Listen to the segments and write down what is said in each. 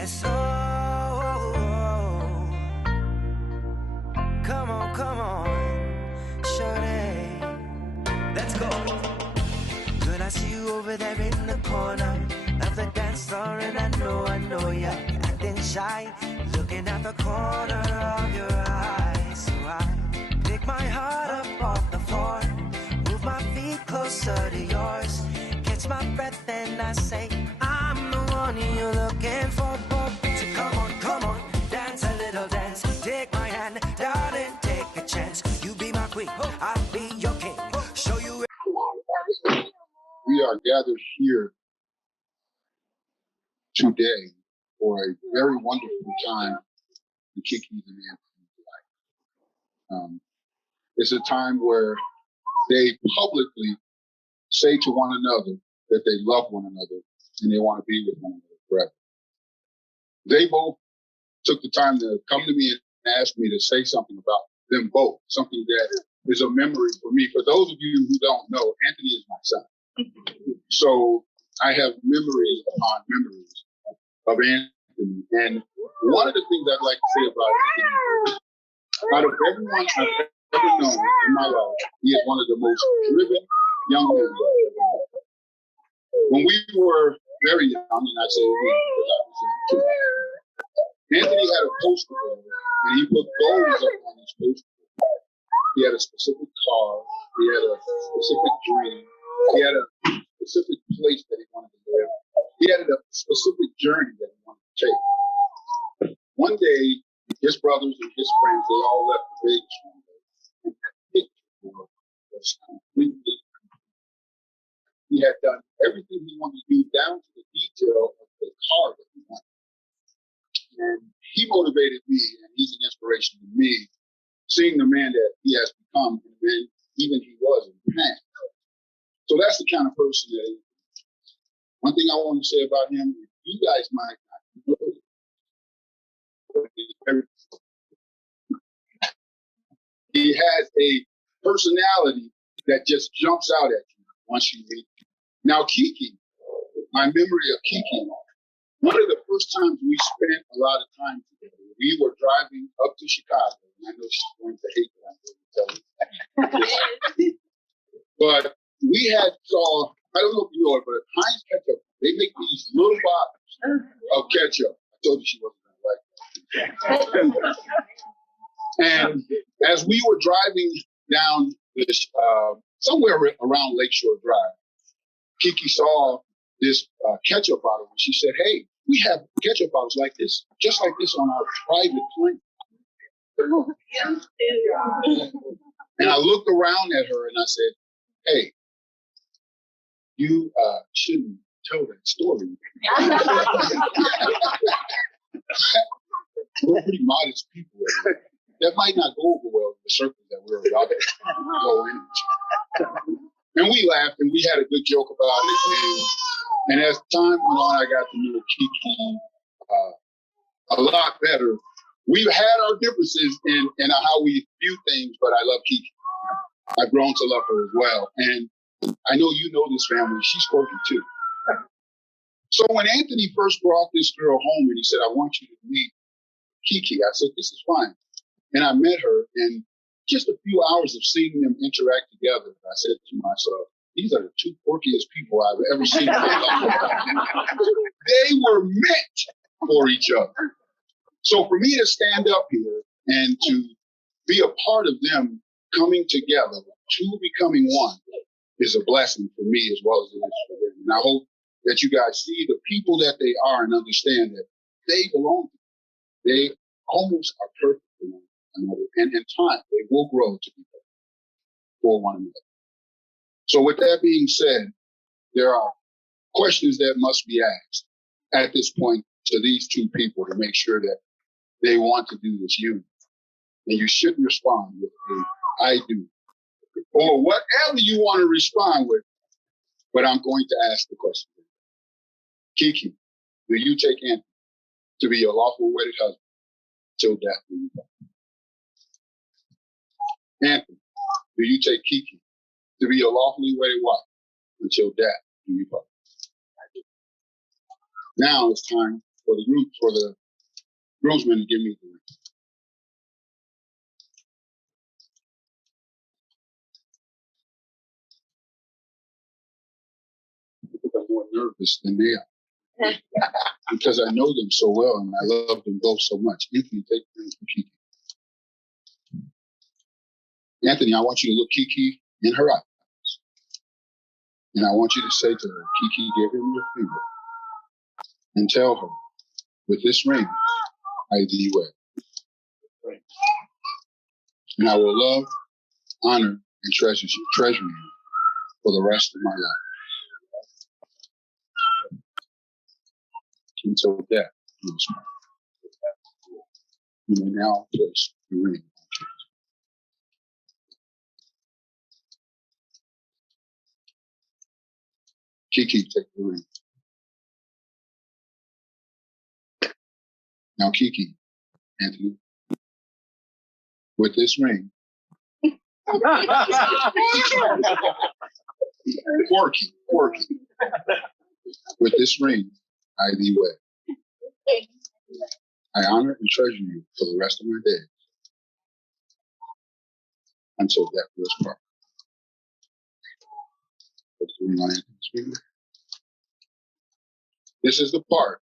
Yes, oh, come on, shorty, let's go. Girl, I see you over there in the corner of the dance floor, and I know you're acting shy, looking at the corner of your eyes. So I pick my heart up off the floor, move my feet closer to yours, catch my breath, and I say, I'm the one you're looking for. So come on, dance a little dance. Take my hand, darling, take a chance. You be my queen, I'll be your king. Show you. We are gathered here today for a very wonderful time in Kiki and Anthony's life. It's a time where they publicly say to one another that they love one another and they want to be with one another forever. They both took the time to come to me and ask me to say something about them both, something that is a memory for me. For those of you who don't know, Anthony is my son. So I have memories upon memories of Anthony. And one of the things I'd like to say about Anthony is, out of everyone I've ever known in my life, he is one of the most driven young men. When we were very young, and I say we because I was young too, Anthony had a poster board, and he put goals up on his poster board. He had a specific car, he had a specific dream, he had a specific place that he wanted to live. He had a specific journey that he wanted to take. One day, his brothers and his friends, they all left the Vegas one day. And that picture was completely. He had done everything he wanted to do down to the detail of the car that he wanted. And he motivated me, and he's an inspiration to me, seeing the man that he has become, and then even he was in the past. So that's the kind of person that he is. One thing I want to say about him, you guys might not know it, he has a personality that just jumps out at you once you meet him. Now, Kiki, my memory of Kiki, one of the first times we spent a lot of time together, we were driving up to Chicago, and I know she's going to hate that I'm going to tell you. But we had saw, I don't know if you know it, but Heinz ketchup, they make these little bottles of ketchup. I told you she wasn't going to like that. And as we were driving down this, somewhere around Lakeshore Drive, Kiki saw this ketchup bottle, and she said, hey, we have ketchup bottles like this, just like this on our private plane. And I looked around at her and I said, hey, you shouldn't tell that story. We're pretty modest people. That might not go over well in the circles that we're about to go into. And we laughed and we had a good joke about it. And as time went on, I got to know Kiki a lot better. We've had our differences in how we view things, but I love Kiki. I've grown to love her as well. And I know you know this family. She's quirky too. So when Anthony first brought this girl home and he said, I want you to meet Kiki, I said, this is fine. And I met her, and just a few hours of seeing them interact together, I said to myself, these are the two quirkiest people I've ever seen in my life. They were meant for each other. So for me to stand up here and to be a part of them coming together, two becoming one, is a blessing for me as well as it is for them. And I hope that you guys see the people that they are and understand that they belong to them. They almost are perfect for one another. And in time, they will grow to be perfect for one another. So with that being said, there are questions that must be asked at this point to these two people to make sure that they want to do this union. And you shouldn't respond with a I do, or whatever you want to respond with, but I'm going to ask the question. Kiki, do you take Anthony to be your lawful wedded husband till death do you part? Anthony, do you take Kiki to be your lawfully wedded wife until death do you part? Now it's time for the groomsmen to give me the ring. I think I'm more nervous than they are because I know them so well and I love them both so much. Anthony, take the ring from Kiki. Anthony, I want you to look Kiki in her eyes. And I want you to say to her, Kiki, give him your finger and tell her, with this ring, I do you wed. And I will love, honor, and treasure you for the rest of my life. Until death do us part. You may now place the ring. Kiki, take the ring. Now, Kiki, Anthony, with this ring, quirky. With this ring, I thee wed. I honor and treasure you for the rest of my days. Until death do us part. What's the ring on Anthony's finger? This is the part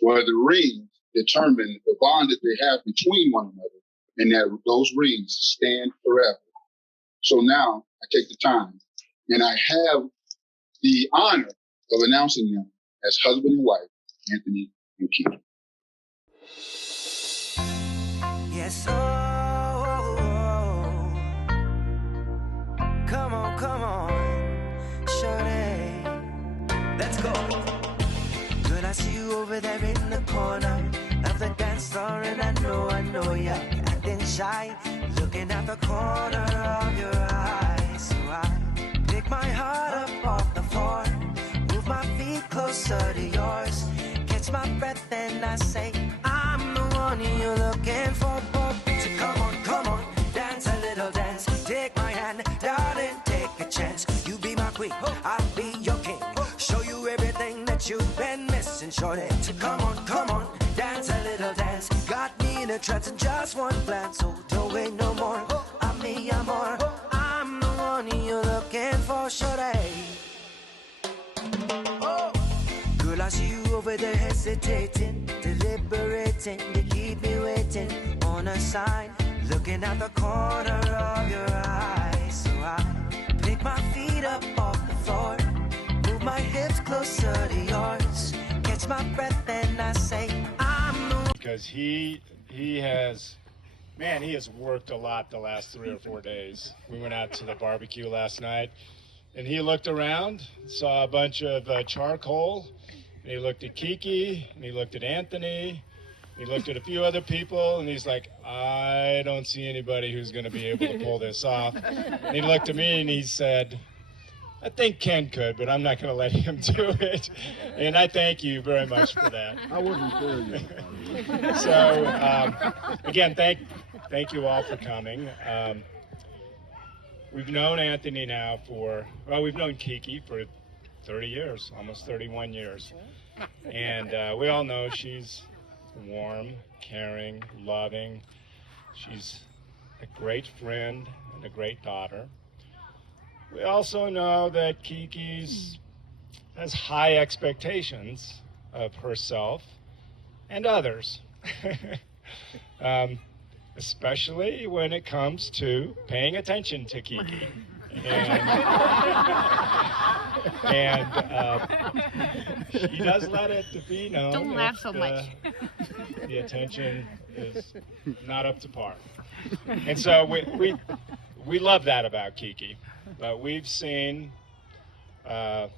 where the rings determine the bond that they have between one another, and that those rings stand forever. So now I take the time, and I have the honor of announcing them as husband and wife, Anthony and Kiki. Yes, come on, shorty, let's go. Girl, I see you over there in the corner of the dance floor, and I know you're acting shy, looking at the corner of your eyes. So I pick my heart up off the floor, move my feet closer to yours, catch my breath, and I say, I'm the one you're looking for. So come on, dance a little dance. Take my hand, darling, take a chance. You be my queen, I'll be your king. Show you everything that you've been missing, shorty. So come on, dance a little dance. Got me in a trance in just one glance. So don't wait no more. I'm the one you're looking for, shorty. Girl, I see you over there hesitating, deliberating. You keep me waiting on a sign, looking at the corner of your eyes. So I pick my feet up off the floor, move my hips closer to yours, catch my breath, and I say, I'm the one. Because he has worked a lot the last 3 or 4 days. We went out to the barbecue last night, and he looked around, saw a bunch of charcoal, and he looked at Kiki, and he looked at Anthony, he looked at a few other people, and he's like, I don't see anybody who's going to be able to pull this off. And he looked at me, and he said, I think Ken could, but I'm not going to let him do it. And I thank you very much for that. I wasn't sure. So, again, thank you all for coming. We've known Anthony now we've known Kiki for 30 years, almost 31 years. And we all know she's warm, caring, loving. She's a great friend and a great daughter. We also know that Kiki's has high expectations of herself and others, especially when it comes to paying attention to Kiki. And she does let it be known. Don't laugh so much. The attention is not up to par. And so we love that about Kiki. But we've seen her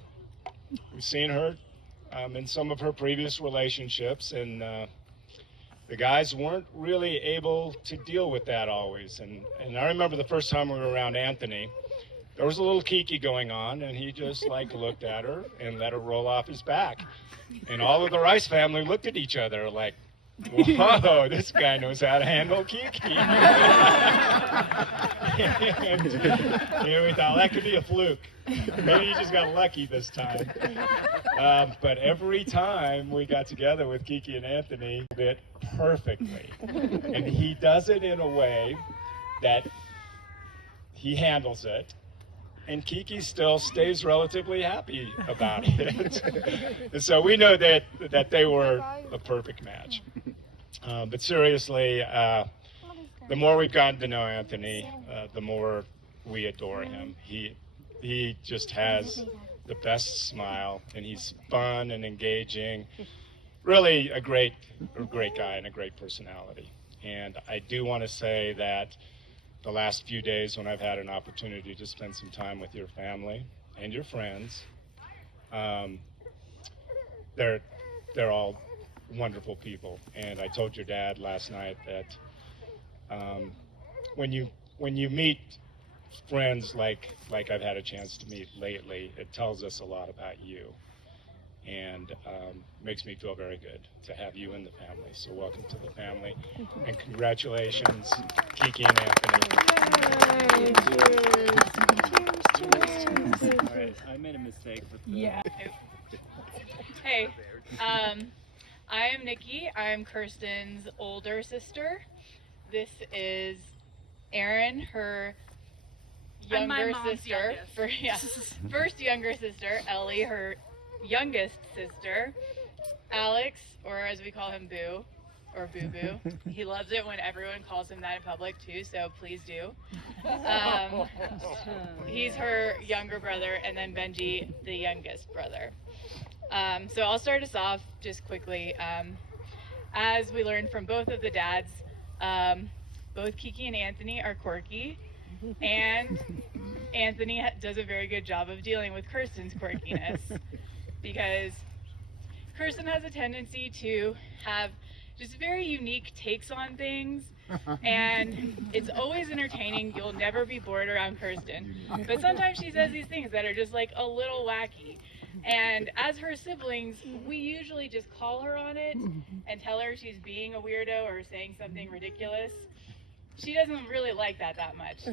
in some of her previous relationships, and the guys weren't really able to deal with that always. And I remember the first time we were around Anthony, there was a little Kiki going on, and he just looked at her and let her roll off his back. And all of the Rice family looked at each other like, whoa, this guy knows how to handle Kiki. And we thought that could be a fluke. Maybe he just got lucky this time. But every time we got together with Kiki and Anthony, he did it perfectly. And he does it in a way that he handles it, and Kiki still stays relatively happy about it. And so we know that they were a perfect match. But seriously, the more we've gotten to know Anthony, the more we adore him. He just has the best smile, and he's fun and engaging. Really a great guy and a great personality. And I do want to say that the last few days when I've had an opportunity to spend some time with your family and your friends, they're all wonderful people. And I told your dad last night that when you meet friends like I've had a chance to meet lately, it tells us a lot about you, and makes me feel very good to have you in the family. So welcome to the family, and congratulations, Kiki and Anthony. Cheers. All right, I made a mistake with the... Yeah. Hey, I am Nikki. I'm Kirsten's older sister. This is Erin, her younger sister. First younger sister. Ellie, her youngest sister. Alex, or as we call him, Boo, or Boo Boo. He loves it when everyone calls him that in public too, so please do. He's her younger brother, and then Benji, the youngest brother. So I'll start us off just quickly. As we learned from both of the dads, both Kiki and Anthony are quirky, and Anthony does a very good job of dealing with Kirsten's quirkiness, because Kirsten has a tendency to have just very unique takes on things, and it's always entertaining. You'll never be bored around Kirsten, but sometimes she says these things that are just like a little wacky. And as her siblings, we usually just call her on it and tell her she's being a weirdo or saying something ridiculous. She doesn't really like that much.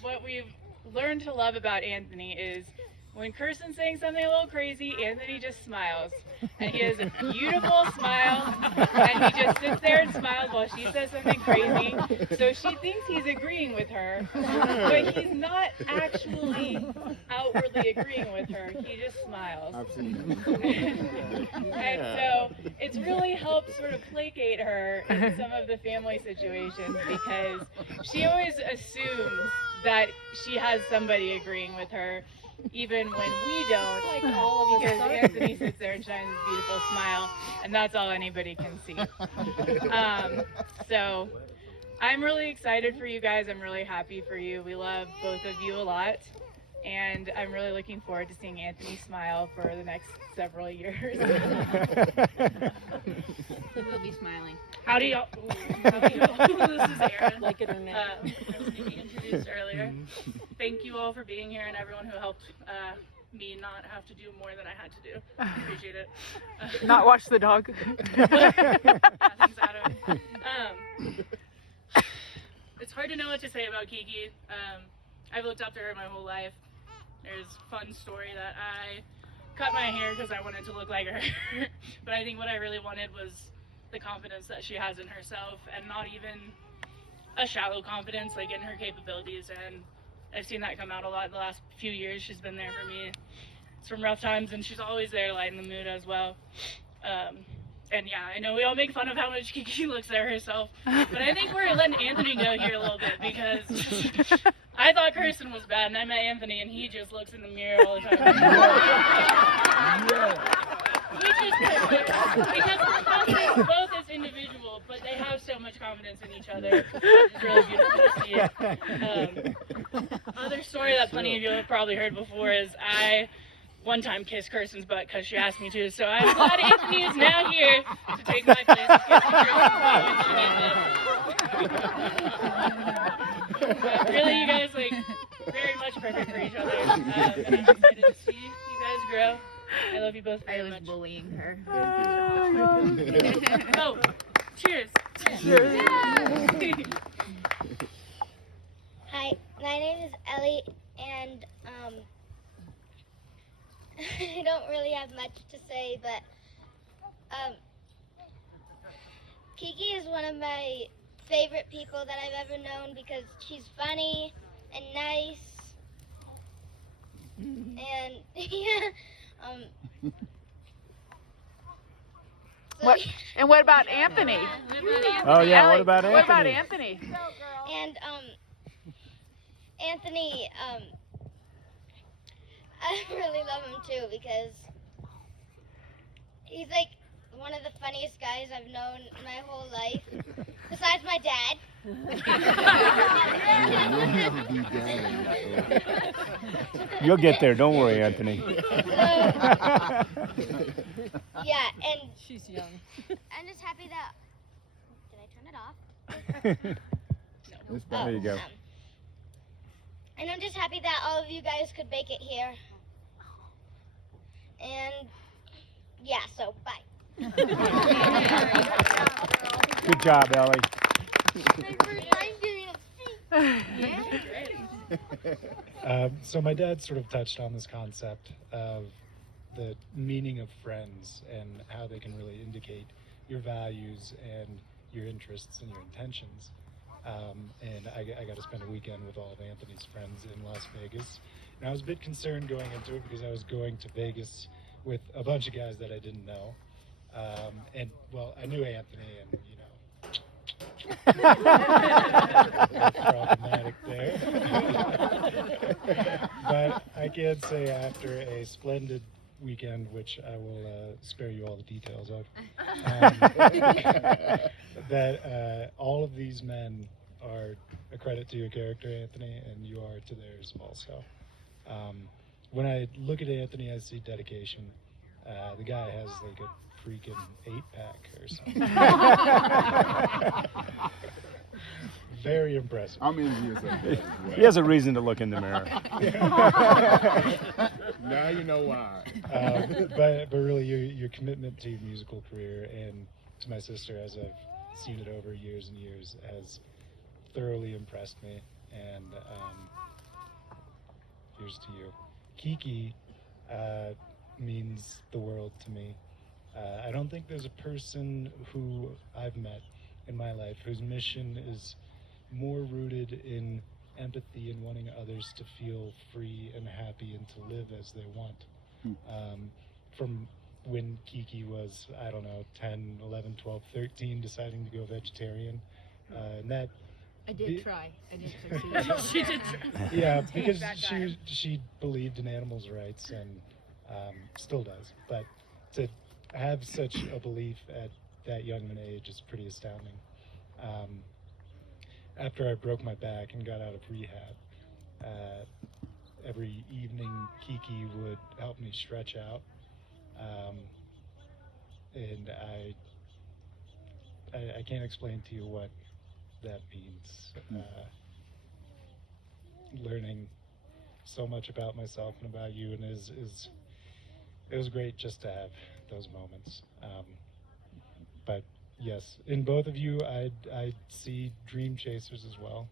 What we've learned to love about Anthony is when Kirsten's saying something a little crazy, Anthony just smiles. And he has a beautiful smile, and he just sits there and smiles while she says something crazy. So she thinks he's agreeing with her, but he's not actually outwardly agreeing with her. He just smiles. I've seen it. And so it's really helped sort of placate her in some of the family situations, because she always assumes that she has somebody agreeing with her, even when we don't, because Anthony sits there and shines his beautiful smile, and that's all anybody can see. So I'm really excited for you guys. I'm really happy for you. We love both of you a lot, and I'm really looking forward to seeing Anthony smile for the next several years. He will be smiling. Howdy, y'all. This is Erin. Like it or not. As Nikki introduced earlier. Thank you all for being here and everyone who helped me not have to do more than I had to do. I appreciate it. Not watch the dog. Nothing's out of It's hard to know what to say about Kiki. I've looked up to her my whole life. There's a fun story that I cut my hair because I wanted to look like her. But I think what I really wanted was the confidence that she has in herself, and not even a shallow confidence, like in her capabilities. And I've seen that come out a lot the last few years. She's been there for me. It's from rough times, and she's always there to lighten the mood as well. And yeah, I know we all make fun of how much Kiki looks at herself, but I think we're letting Anthony go here a little bit, because I thought Kirsten was bad, and I met Anthony, and he just looks in the mirror all the time. Which is good, because we're confident both as individuals, but they have so much confidence in each other. It's really beautiful to see. Other story that plenty of you have probably heard before is I one time kissed Kirsten's butt because she asked me to, so I'm glad Anthony is now here to take my place of kissing Kirsten's butt when she needs it. But really, you guys, like, very much perfect for each other. And I'm excited to see you guys grow. I love you both I very was much. bullying her. Oh, cheers. Hi, my name is Ellie, and I don't really have much to say, but Kiki is one of my favorite people that I've ever known because she's funny and nice, and yeah, so, What? And what about Anthony? Oh yeah, Ellie, what about Anthony? What about Anthony? and Anthony, I really love him too because he's like one of the funniest guys I've known my whole life, besides my dad. You'll get there. Don't worry, Anthony. Yeah, and She's young. I'm just happy that. Did I turn it off? There you go. And I'm just happy that all of you guys could make it here. And yeah, so bye. Good job, Ellie. So my dad sort of touched on this concept of the meaning of friends and how they can really indicate your values and your interests and your intentions. And I got to spend a weekend with all of Anthony's friends in Las Vegas. And I was a bit concerned going into it because I was going to Vegas with a bunch of guys that I didn't know. And well, I knew Anthony, and you know, problematic there. But I can say after a splendid weekend, which I will spare you all the details of, that all of these men are a credit to your character, Anthony, and you are to theirs also. When I look at Anthony, I see dedication. The guy has like a freaking 8-pack or something. Very impressive. I'm envious of that as well. He has a reason to look in the mirror. Now you know why. But really, your commitment to your musical career and to my sister, as I've seen it over years and years, has thoroughly impressed me. And here's to you. Kiki means the world to me. I don't think there's a person who I've met in my life whose mission is more rooted in empathy and wanting others to feel free and happy and to live as they want. From when Kiki was, I don't know, 10, 11, 12, 13, deciding to go vegetarian. And that I did try. I didn't succeed. She did try. yeah, because she believed in animals' rights and still does. But to have such a belief at that young an age is pretty astounding. After I broke my back and got out of rehab, every evening Kiki would help me stretch out, and I can't explain to you what that means. Learning so much about myself and about you, and it was great just to have those moments. But yes, in both of you, I see dream chasers as well.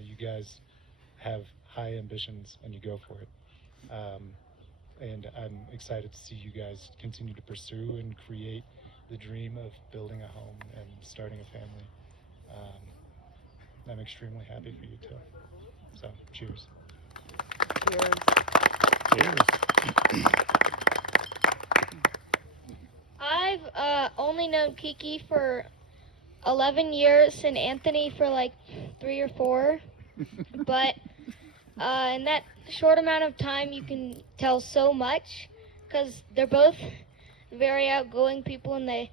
You guys have high ambitions and you go for it. And I'm excited to see you guys continue to pursue and create the dream of building a home and starting a family. I'm extremely happy for you too. So, cheers. Cheers. I've only known Kiki for 11 years and Anthony for like 3 or 4. But in that short amount of time, you can tell so much because they're both very outgoing people and they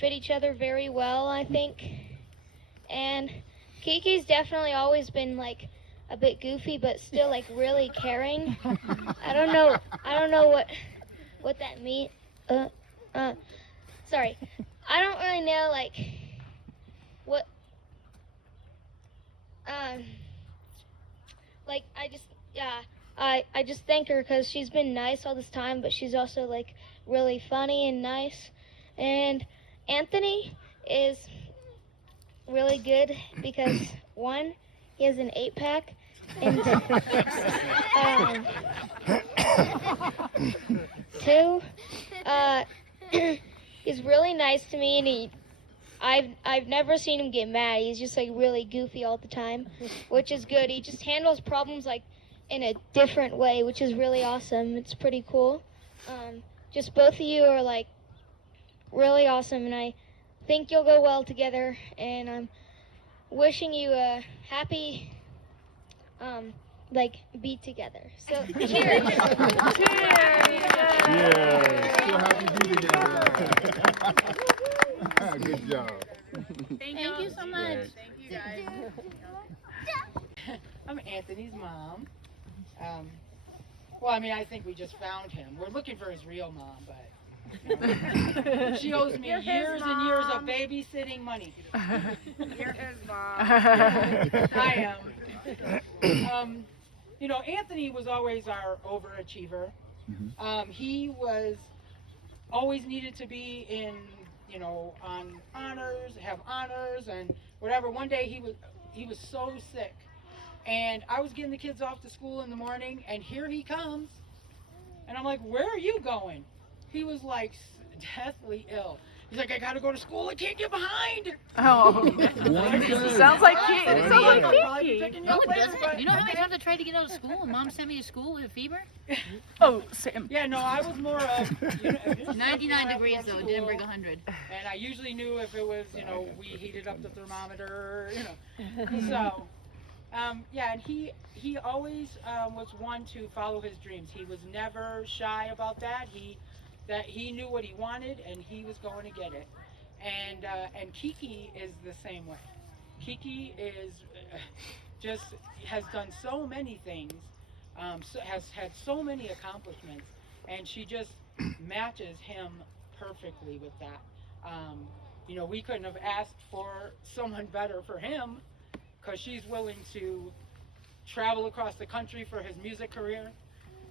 fit each other very well, I think. And Kiki's definitely always been like a bit goofy, but still like really caring. I don't know what that means. Sorry, I don't really know like what like I just I just thank her because she's been nice all this time, but she's also like really funny and nice. And Anthony is really good because one, he has an 8-pack, and two, he's really nice to me, and I've never seen him get mad. He's just like really goofy all the time, which is good. He just handles problems like in a different way, which is really awesome. It's pretty cool. Just both of you are like really awesome, and I think you'll go well together, and I'm wishing you a happy like be together. So cheers. Still happy to be together. Good job. Thank you so much. Thank you guys. I'm Anthony's mom. Well, I mean, I think we just found him. We're looking for his real mom, but she owes me years and years of babysitting money. You're his mom. I am. You know, Anthony was always our overachiever. He was always needed to be in, you know, on honors, have honors and whatever. One day he was so sick, and I was getting the kids off to school in the morning, and here he comes, and I'm like, where are you going? He was like deathly ill. He's like, I gotta go to school. I can't get behind. Oh, sounds like Kiki. It sounds like Kiki. Kiki. No, it doesn't. You know how many times I tried to get out of school and Mom sent me to school with a fever? Oh, Sam. Yeah, no, I was more of, you know, 99 degrees though, it didn't break 100. And I usually knew if it was, you know, we heated up the thermometer, you know. So, yeah, and he always was one to follow his dreams. He was never shy about that. He knew what he wanted, and he was going to get it. And Kiki is the same way. Kiki is just has done so many things, has had so many accomplishments, and she just matches him perfectly with that. You know, we couldn't have asked for someone better for him, because she's willing to travel across the country for his music career.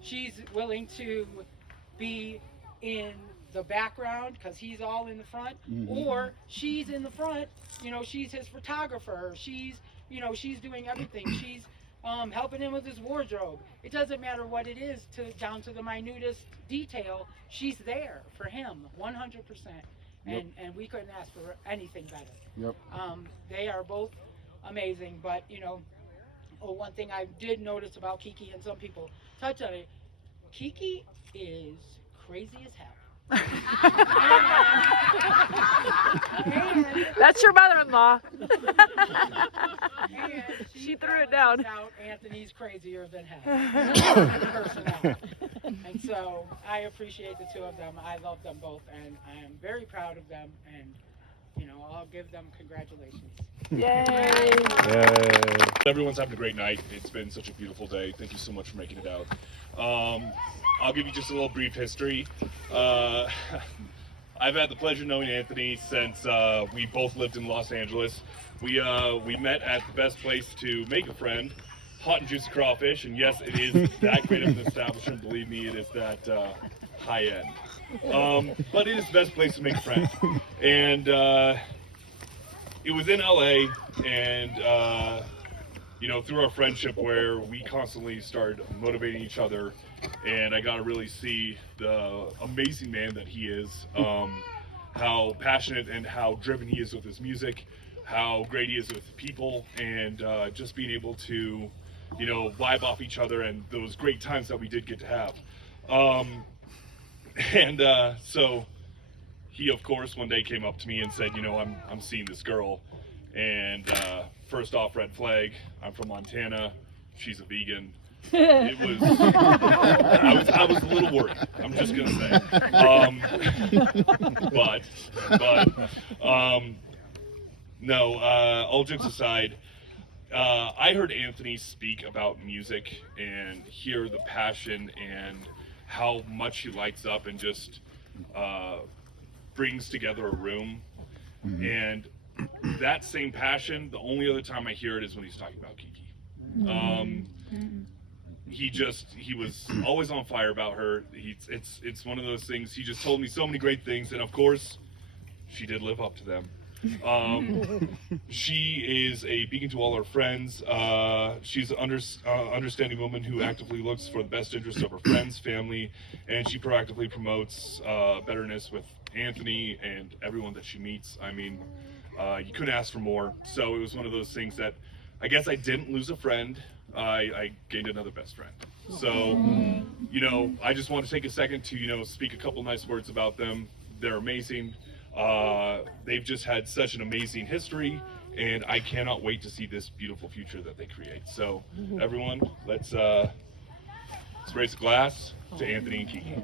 She's willing to be in the background because he's all in the front, or she's in the front, you know, she's his photographer, she's, you know, she's doing everything. She's helping him with his wardrobe. It doesn't matter what it is, down to the minutest detail, she's there for him 100%. And we couldn't ask for anything better. They are both amazing, but you know, one thing I did notice about Kiki, and some people touch on it, Kiki is crazy as hell. That's your mother-in-law. She threw it down. Out Anthony's crazier than hell. And so I appreciate the two of them. I love them both, and I am very proud of them, and you know, I'll give them congratulations. Yay! Everyone's having a great night. It's been such a beautiful day. Thank you so much for making it out. I'll give you just a little brief history. I've had the pleasure of knowing Anthony since we both lived in Los Angeles. We met at the best place to make a friend, Hot and Juicy Crawfish, and yes, it is that great of an establishment. Believe me, it is that high end. But it is the best place to make a friend. And it was in LA, and you know, through our friendship, where we constantly started motivating each other, and I got to really see the amazing man that he is, how passionate and how driven he is with his music, how great he is with people, and just being able to, you know, vibe off each other, and those great times that we did get to have. So he, of course, one day came up to me and said, you know, I'm seeing this girl, and first off, red flag. I'm from Montana. She's a vegan. It was, I was a little worried. I'm just gonna say. No. All jokes aside, I heard Anthony speak about music and hear the passion and how much he lights up and just brings together a room. And that same passion, the only other time I hear it is when he's talking about Kiki. he was always on fire about her. It's one of those things. He just told me so many great things, and of course, she did live up to them. She is a beacon to all her friends. She's an understanding woman who actively looks for the best interests of her friends, family, and she proactively promotes betterness with Anthony and everyone that she meets. I mean, you couldn't ask for more. So it was one of those things that I guess I didn't lose a friend. I gained another best friend. So, I just want to take a second to, speak a couple nice words about them. They're amazing. They've just had such an amazing history, and I cannot wait to see this beautiful future that they create. So, everyone, let's raise a glass to Anthony and Kiki.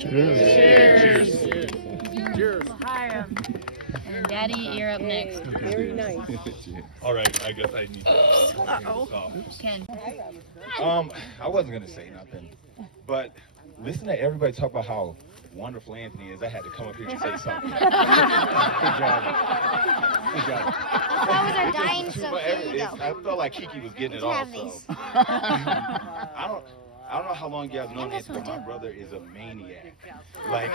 Cheers. Cheers. Cheers. Hi. And Daddy, you're up next. Very nice. All right, I guess I need to. Ken. I wasn't gonna say nothing, but listen to everybody talk about how wonderful Anthony is. I had to come up here and say something. Good job. Good job. That was our dying, so here you go. I felt like Kiki was getting it You all. have So these. I don't know how long you guys known Anthony, but my brother is a maniac. Like,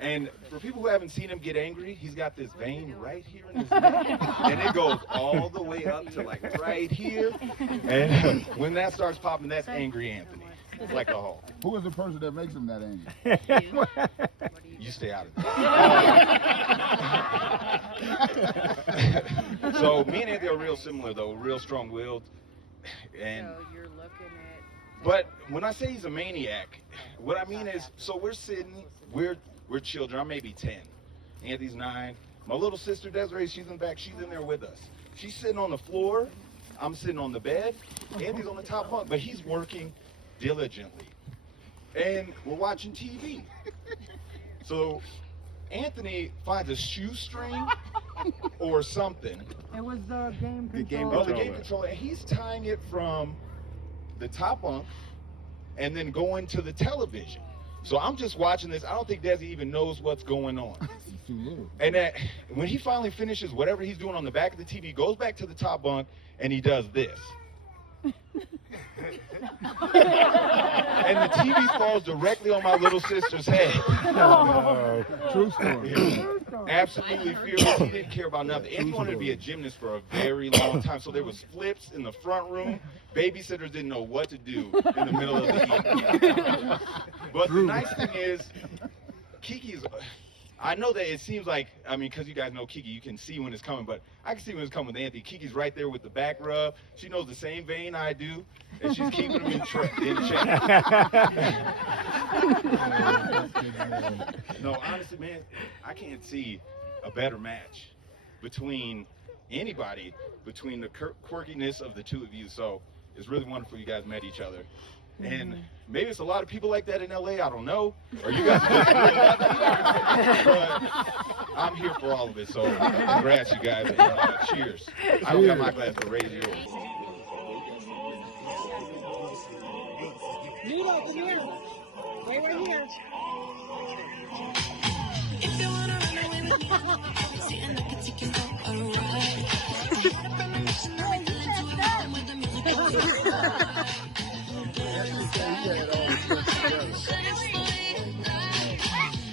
and for people who haven't seen him get angry, he's got this vein right here in his neck, and it goes all the way up to like right here. And when that starts popping, that's angry Anthony. Like a hole. Who is the person that makes him that angry? You stay out of it. So me and Anthony are real similar though, real strong-willed, and. But when I say he's a maniac, what I mean is, so we're sitting, we're children. I'm maybe 10. Anthony's 9. My little sister Desiree, she's in the back. She's in there with us. She's sitting on the floor. I'm sitting on the bed. Anthony's on the top bunk, but he's working diligently. And we're watching TV. So Anthony finds a shoestring or something. It was the game controller. The game controller. And he's tying it from the top bunk and then going to the television. So I'm just watching this. I don't think Desi even knows what's going on. And when he finally finishes whatever he's doing on the back of the TV, he goes back to the top bunk and he does this. And the TV falls directly on my little sister's head. No. True story. Absolutely fearless. He didn't care about nothing. And he wanted to be a gymnast for a very long time. So there was flips in the front room. Babysitters didn't know what to do in the middle of the evening. But the nice thing is, Kiki's, I know that it seems like, I mean, because you guys know Kiki, you can see when it's coming, but I can see when it's coming with Anthony. Kiki's right there with the back rub. She knows the same vein I do, and she's keeping him in check. No, honestly, man, I can't see a better match between anybody, between the quirkiness of the two of you. So it's really wonderful you guys met each other. And maybe it's a lot of people like that in LA, I don't know. Or you guys but I'm here for all of it, so congrats you guys, and cheers. I don't got my glass, but raise yours. Nilo, come here. Wait right here. If you wanna run away with me, sitting up and taking out a ride.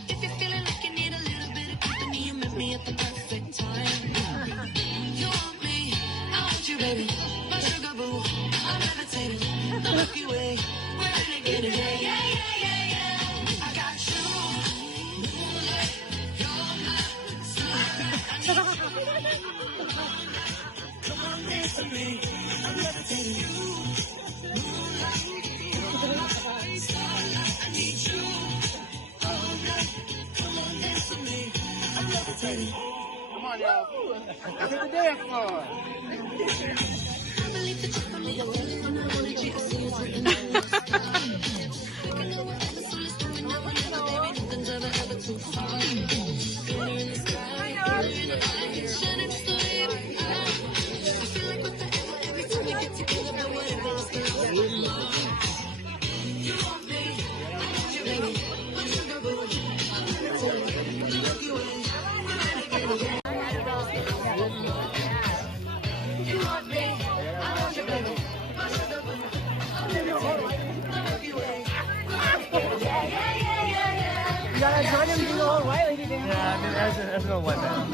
If you're feeling like you need a little bit of company, you met me at the perfect time. You want me, I want you, baby. My sugar boo, I'm levitating. The Milky Way, we're renegade, yeah, yeah, yeah, yeah, yeah. I got you, moonlight, you're my sunlight. I need you, come on, dance with me. I'm levitating you, moonlight, you're my starlight. I need you, all night. Come on, dance with me. I'm levitating. Come on, y'all. Let's hit the dance floor. I believe that you're from me. When I wanted you, I see you something new. I can go wherever, so let's do it now. Whenever, baby, nothing's ever too far. Glitter in the sky, glitter in the eyes, shining just the way you are. I feel like what the hell every time we get together, but whatever, let's get out of you want me, I want you, baby. My sugar boo, I'm levitating. The Milky Way, we're renegade. You want me, I want you, baby. My sugar boo, join him do the whole white lady dance. Yeah, I mean, as an old white man.